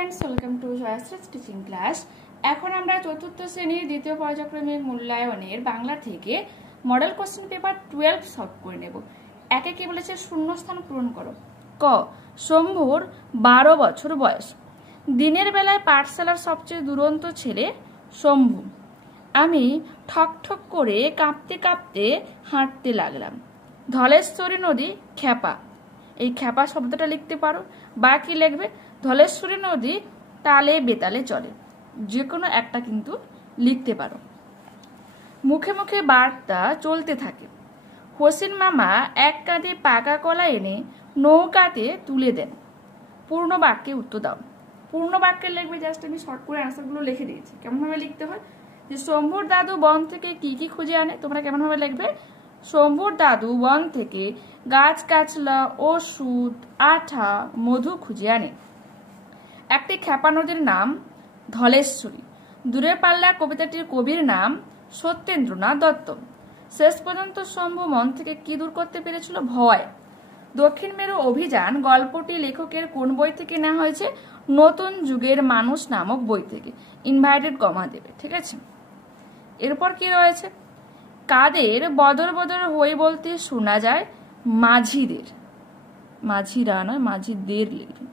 Friends welcome to Jayashree's teaching class. এখন আমরা চতুর্থ শ্রেণীর দ্বিতীয় পর্যায়ক্রমিক মূল্যায়নের বাংলা থেকে মডেল কোশ্চেন পেপার 12 সলভ করে নেব। একে কি বলেছে, শূন্যস্থান পূরণ করো। ক, শম্ভুর 12 বছর বয়স। দিনের বেলায় পাঠশালার সবচেয়ে দুরন্ত ছেলে শম্ভু। আমি ঠক ঠক করে কাঁপতে কাঁপতে হাঁটতে লাগলাম। ধলেশ্বরী নদী খ্যাপা। এই খ্যাপা শব্দটা লিখতে পারো, বা কি লিখবে, ধলেশ্বরী নদী তালে বেতালে চলে, যে কোনো একটা কিন্তু লিখতে পারো। মুখে মুখে বার্তা চলতে থাকে। হোসেন মামা এক কাঁধে পাকা কলা এনে নৌকাতে তুলে দেন। পূর্ণ বাক্যে উত্তর দাও। পূর্ণ বাক্যে লিখবে, জাস্ট আমি শর্ট করে আনসারগুলো লিখে দিয়েছি। কেমনভাবে লিখতে হয়, যে শম্ভুর দাদু বন থেকে কি কি খুঁজে আনে, তোমরা কেমনভাবে লিখবে, শম্ভুর দাদু বন থেকে গাছ কাছলা, ওষুধ, আঠা, মধু খুঁজে আনে। একটি খ্যাপা নদীর নাম ধলেশ্বরী। দূরের পাল্লা কবিতাটির কবির নাম সত্যেন্দ্রনাথ দত্ত। শেষ পর্যন্ত শম্ভু মন থেকে কি দূর করতে পেরেছিল, ভয়। দক্ষিণ মেরু অভিযান গল্পটি লেখকের কোন বই থেকে নেওয়া হয়েছে, নতুন যুগের মানুষ নামক বই থেকে। ইনভাইটেড কমা দেবে, ঠিক আছে। এরপর কি রয়েছে, কাদের বদর বদর হই বলতে শোনা যায় মাঝিদের, মাঝিরা নয় মাঝিদের লিখবে।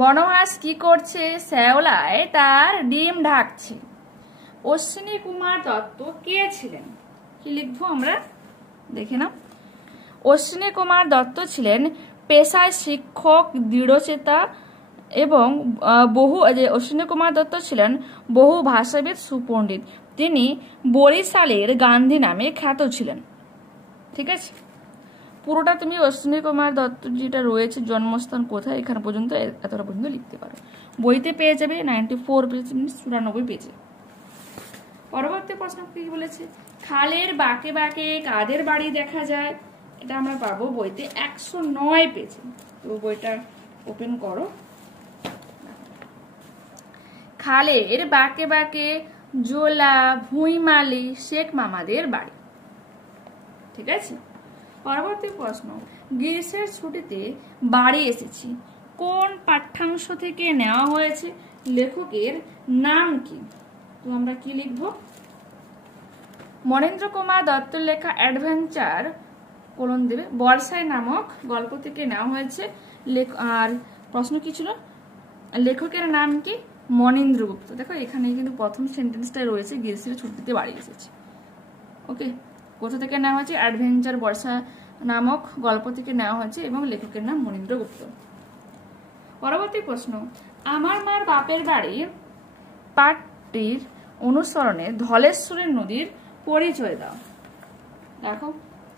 বনহাঁস কি করছে, শ্যাওলায় তার ডিম ঢাকছে। অশ্বিনী কুমার দত্ত কে ছিলেন, কি লিখবো আমরা দেখে নাও। অশ্বিনী কুমার দত্ত ছিলেন পেশায় শিক্ষক, দৃঢ়চেতা এবং অশ্বিনী কুমার দত্ত ছিলেন বহু ভাষাবিদ, সুপণ্ডিত। তিনি বরিশালের গান্ধী নামে খ্যাত ছিলেন, ঠিক আছে। পুরোটা তুমি অশ্বিনী কুমার দত্ত যেটা রয়েছে জন্মস্থান কোথায় এখানে পর্যন্ত এতটা পর্যন্ত লিখতে পারো। বইতে পেয়ে যাবে 94 পেজ, 94 পেজে। পরবর্তী প্রশ্ন কি বলেছে, খালের বাঁকে বাঁকে কাদের বাড়ি দেখা যায়, এটা আমরা পাবো বইতে 109 পেজে। তো বইটা ওপেন করো। খালের বাঁকে বাঁকে জোলা, ভুঁইমালি, শেখ মামাদের বাড়ি, ঠিক আছে। পরবর্তী প্রশ্ন, গ্রীষ্মের ছুটিতে বাড়ি এসেছি, কোন পাঠ্যাংশ থেকে নেওয়া হয়েছে, লেখকের নাম কি, তো আমরা কি লিখব, মনেন্দ্র কুমার দত্তের লেখা অ্যাডভেঞ্চার কোলন দেবে বর্ষায় নামক গল্প থেকে নেওয়া হয়েছে। আর প্রশ্ন কি ছিল, লেখকের নাম কি, মনীন্দ্র গুপ্ত। দেখো এখানে কিন্তু প্রথম সেন্টেন্সটাই রয়েছে, গ্রীষ্মের ছুটিতে বাড়ি এসেছে। ওকে, কোথা থেকে নেওয়া হয়েছে, অ্যাডভেঞ্চার বর্ষা নামক গল্প থেকে নেওয়া হয়েছে এবং লেখকের নাম মনীন্দ্র গুপ্ত। পরবর্তী প্রশ্ন, আমার মার বাপের বাড়ি পাঠটির অনুসরণে ধলেশ্বরী নদীর পরিচয় দাও। দেখো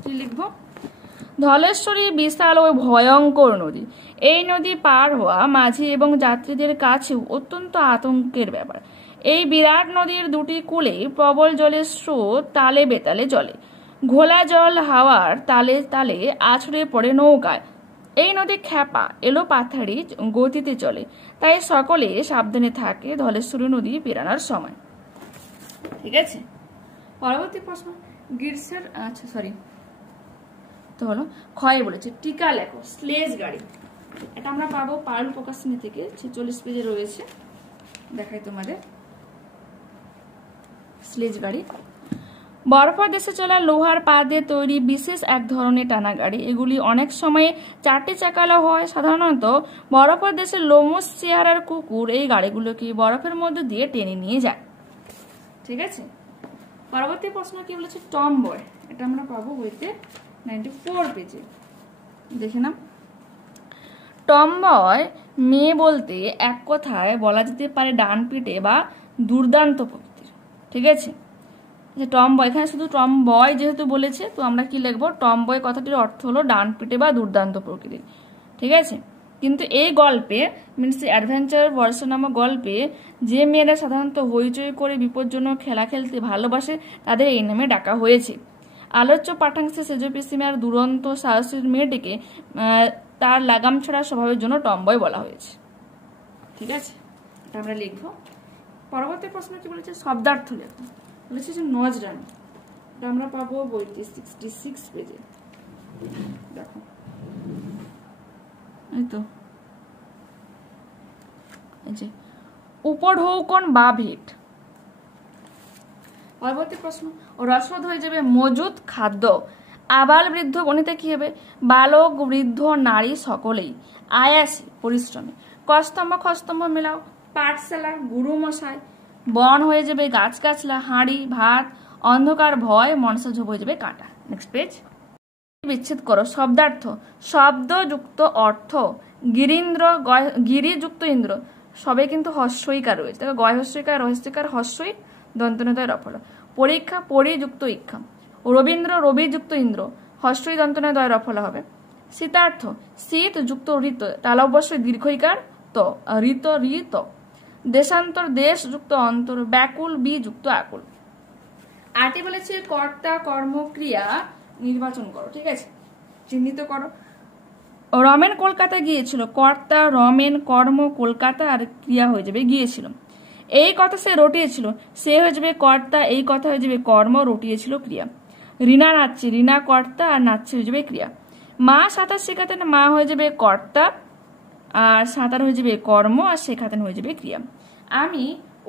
কি লিখবো, ধলেশ্বরী বিশাল ও ভয়ঙ্কর নদী। এই নদী পার হওয়া মাঝি এবং যাত্রীদের কাছেও অত্যন্ত আতঙ্কের ব্যাপার। এই বিরাট নদীর দুটি কূলে প্রবল জলের স্রোত তালে বেতালে চলে। ঘোলা জল হাওয়ার তালে তালে আছড়ে পড়ে নৌকায়। এই নদী খ্যাপা এলো পাথারি গতিতে চলে, তাই সকলে সাবধানে থাকে ধলেশ্বরী নদী পেরানোর সময়, ঠিক আছে। পরবর্তী প্রশ্ন, গ্রীষ্মের তো হলো ক্ষয় বলেছে, টিকা লেখো স্লেজ গাড়ি। এটা আমরা পাবো পারুল প্রকাশনী থেকে, 46 পেজে রয়েছে। দেখাই তোমাদের, স্লেজ গাড়ি বরফের দেশে চলা লোহার পা দিয়ে তৈরি বিশেষ এক ধরনের টানা গাড়ি। এগুলি অনেক সময় 4টি চাকালো হয়। সাধারণত বরফের দেশের লোমশ চেহারার কুকুর এই গাড়িগুলোকে বরফের মধ্যে দিয়ে টেনে নিয়ে যায়, ঠিক আছে। পরবর্তী প্রশ্ন কি বলেছে, টম বয়। এটা আমরা পাবো বইতে 94 পেজে, দেখে নাও। টম বয় মেয়ে বলতে এক কথায় বলা যেতে পারে ডান পিটে বা দুর্দান্ত প্রকৃতির, ঠিক আছে। টম বয়, এখানে শুধু টম বয় যেহেতু বলেছে, তো আমরা কি লিখবো, টম বয় কথাটির অর্থ হলো ডান পিটে বা দুর্দান্ত প্রকৃতির, ঠিক আছে। কিন্তু এই গল্পে মিনস অ্যাডভেঞ্চার বর্ষা নামক গল্পে যে মেয়েরা সাধারণত হইচই করে বিপজ্জনক খেলা খেলতে ভালোবাসে তাদের এই নামে ডাকা হয়েছে। আলোচ্য পাঠাংশে সেজ পিসিমার দুরন্ত সাহসী মেয়েটিকে তার লাগাম ছড়া স্বভাবের জন্য টমবয় বলা হয়েছে, ঠিক আছে। এটা আমরা লিখবো। পরবর্তী প্রশ্ন কি বলেছে, শব্দার্থ লেখো। বলেছে যে নজরানি, এটা আমরা পাবো বইতে 66 পেজে। দেখো এই তো এই যে উপঢৌকন বা ভেট। পরবর্তী প্রশ্ন, রসদ হয়ে যাবে মজুদ খাদ্য। আবাল বৃদ্ধ বনিতা কি হবে? বালক বৃদ্ধ নারী সকলেই আয়াসী পরিশ্রমী। কস্তম্ভ খস্তম্ভ মেলাও, পাঠশালা গুরু মশাই। বন হয়ে যাবে গাছগাছলা, হাঁড়ি ভাত। অন্ধকার ভয়, মনসা ঝোপ হয়ে যাবে কাঁটা। Next page. বিচ্ছেদ করো। শব্দার্থ, শব্দযুক্ত অর্থ। গিরীন্দ্র, গিরিযুক্ত ইন্দ্র, সবে কিন্তু হস্যইকার রয়েছে। দেখো গয় হস্যইকার রহস্যিকার হস্যই দন্তনদয় রফল। পরীক্ষা, পরিযুক্ত ইক্ষা। রবীন্দ্র, রবিযুক্ত ইন্দ্র, হস্যই দন্তনদয় রফল হবে। শীতার্থ, শীত যুক্ত ঋত, তাহলে অবশ্যই দীর্ঘইকার ত, ঋত ঋত। দেশান্তর, দেশ যুক্ত অন্তর। ব্যাকুল, বি যুক্ত আকুল। আরটি বলেছে কর্তা কর্ম ক্রিয়া নির্বাচন করো, ঠিক আছে, চিহ্নিত করো। রমেন কলকাতা গিয়েছিল, কর্তা রমেন, কর্ম কলকাতা, আর ক্রিয়া হয়ে যাবে গিয়েছিল। এই কথা সে রটিয়েছিল, সে হয়ে যাবে কর্তা, এই কথা হয়ে যাবে কর্ম, রটিয়েছিল ক্রিয়া। রিনা নাচছে, রিনা কর্তা, আর নাচছে হয়ে যাবে ক্রিয়া। মা সাঁতার শেখাতেন, মা হয়ে যাবে কর্তা, আর সাঁতার হয়ে যাবে কর্ম, আর শেখাতেন হয়ে যাবে ক্রিয়া। আমি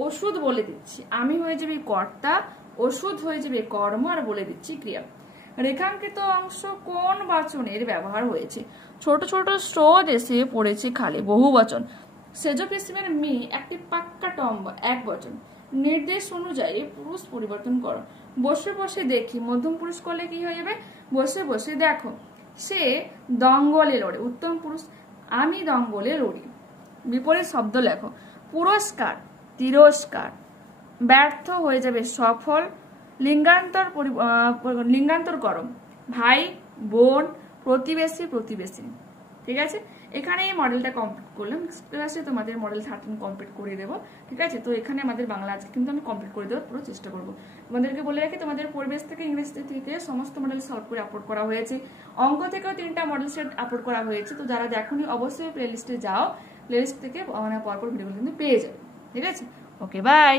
ওষুধ বলে দিচ্ছি, আমি হয়ে যাবে কর্তা, ওষুধ হয়ে যাবে কর্ম, আর বলে দিচ্ছি ক্রিয়া। রেখাঙ্কিত অংশ কোন বচনের ব্যবহার হয়েছে? ছোট ছোট স্রোত এসে পড়েছে খালে, বহু বচন। সেজ কিসিমের মেয়ে একটি পাক্কা টম্ব, এক বচন। নির্দেশ অনুযায়ী পুরুষ পরিবর্তন করো। বসে বসে দেখি, মধ্যম পুরুষ করলে কি হয়ে যাবে? বসে বসে দেখো। সে দঙ্গলে লড়ে, উত্তম পুরুষ। আমি দঙ্গলে লড়ি। বিপরীত শব্দ লেখো। পুরস্কার, তিরস্কার। ব্যর্থ হয়ে যাবে সফল। লিঙ্গান্তর করো। ভাই বোন, প্রতিবেশী প্রতিবেশী। ঠিক আছে, এখানে এই মডেলটা কমপ্লিট করলাম। ক্লাসে তোমাদের মডেল 13 কমপ্লিট করে দেবো। ঠিক আছে, তো এখানে আমাদের বাংলা আজকে কিন্তু আমি কমপ্লিট করে দেওয়ার পুরো চেষ্টা করবো। তোমাদেরকে বলে রাখি, তোমাদের পরিবেশ থেকে ইংরেজি থেকে সমস্ত মডেল সলভ করে আপলোড করা হয়েছে। অঙ্ক থেকেও 3টা মডেল সেট আপলোড করা হয়েছে। তো যারা দেখোনি অবশ্যই প্লেলিস্টে যাও, প্লেলিস্ট থেকে পরপর ভিডিওগুলো কিন্তু পেয়ে যাবে। ঠিক আছে, ওকে বাই।